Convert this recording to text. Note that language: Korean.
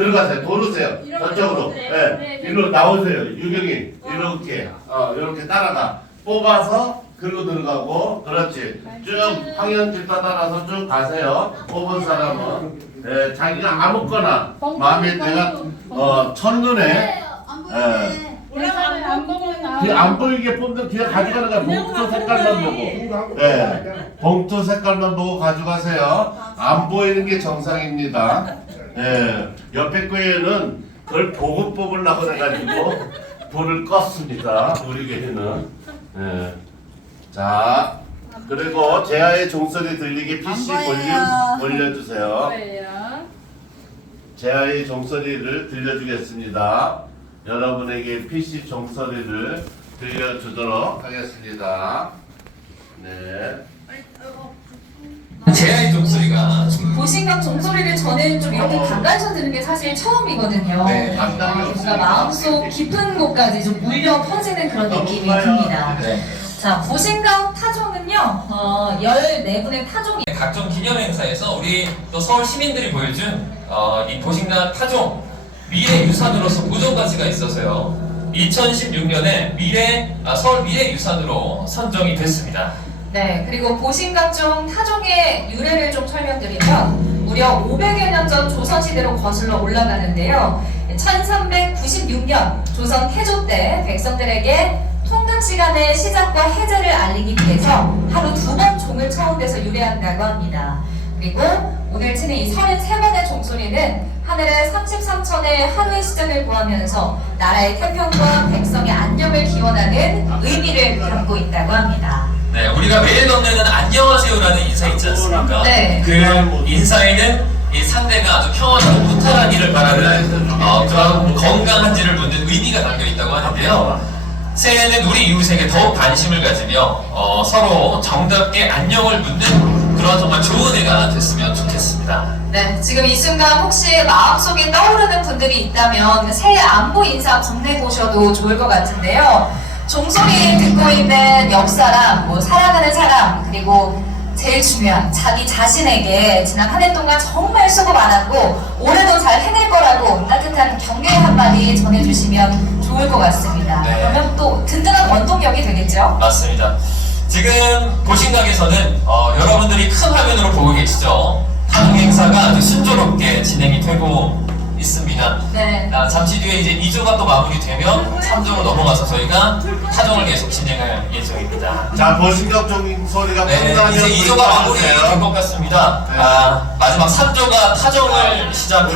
들어가세요. 이렇게 저쪽으로. 네, 예. 네. 이리로 나오세요. 유경이. 이렇게. 어, 이렇게 따라가. 뽑아서 글로 들어가고. 그렇지. 쭉 황현 길다 따라서 쭉 가세요. 뽑은 사람은. 예, 자기가 아무거나 마음에 내가 어, 첫눈에 안 예. 보이네. 올라가면 안 보면 나와. 뒤에 안 보이게 뽑는 뒤에 가져가는 거야. 봉투 색깔만 보고. 예. 봉투 색깔만 보고 가져가세요. 안 보이는 게 정상입니다. 예. 옆에 거에는 그걸 보고 뽑으려고 그래가지고 불을 껐습니다. 우리 교회는. 예. 자. 그리고 제아의 종소리 들리게 PC 안 볼륨 보여요. 올려주세요. 뭐예요? 제아의 종소리를 들려주겠습니다. 여러분에게 PC 종소리를 들려주도록 하겠습니다. 네. 제아의 종소리가 좀 보신강 종소리를 저는 좀 이렇게 가까이서 듣는 게 사실 처음이거든요. 네. 아, 뭔가 마음속 깊은 곳까지 좀 물려 퍼지는 그런 느낌이 듭니다. 네. 자, 보신강 타종은요, 어, 14분의 타종이 각종 기념 행사에서 우리 또 서울 시민들이 보여준 어, 이 보신강 타종 미래 유산으로서 보존 가치가 있어서요. 2016년에 미래 아, 서울 미래 유산으로 선정이 됐습니다. 네, 그리고 보신각종 타종의 유래를 좀 설명드리면 무려 500여 년 전 조선시대로 거슬러 올라가는데요. 1396년 조선 태조 때 백성들에게 통금 시간의 시작과 해제를 알리기 위해서 하루 두 번 종을 데서 유래한다고 합니다. 그리고 오늘 치는 이 33번의 종소리는 하늘의 33천의 하루의 시작을 구하면서 나라의 태평과 백성의 안녕을 기원하는 의미를 담고 있다고 합니다. 네, 우리가 매일 건네는 안녕하세요라는 인사 있지 않습니까? 네. 그 인사에는 이 상대가 아주 평온하고 무탈한 일을 바라는 어, 그런 건강한지를 묻는 의미가 담겨 있다고 하는데요. 새해에는 우리 이웃에게 더욱 관심을 가지며 어, 서로 정답게 안녕을 묻는 그런 정말 좋은 해가 됐으면 좋겠습니다. 네, 지금 이 순간 혹시 마음속에 떠오르는 분들이 있다면 새해 안부 인사 건네보셔도 좋을 것 같은데요. 종소리 듣고 있는 옆 사람, 뭐 사랑하는 사람, 그리고 제일 중요한 자기 자신에게 지난 한 해 동안 정말 수고 많았고 올해도 잘 해낼 거라고 따뜻한 격려의 한마디 전해주시면 좋을 것 같습니다. 네. 그러면 또 든든한 원동력이 되겠죠? 맞습니다. 지금 보신각에서는 어, 여러분들이 큰 화면으로 보고 계시죠? 타종 행사가 아주 순조롭게 진행이 되고 있습니다. 네. 아, 잠시 뒤에 이제 2조가 또 마무리되면 3조로 넘어가서 저희가 타종을 계속 진행할 예정입니다. 자, 보신각 종소리가 네, 끝나면 이제 2조가 마무리된 것 같습니다. 네. 아, 마지막 3조가 타종을 시작.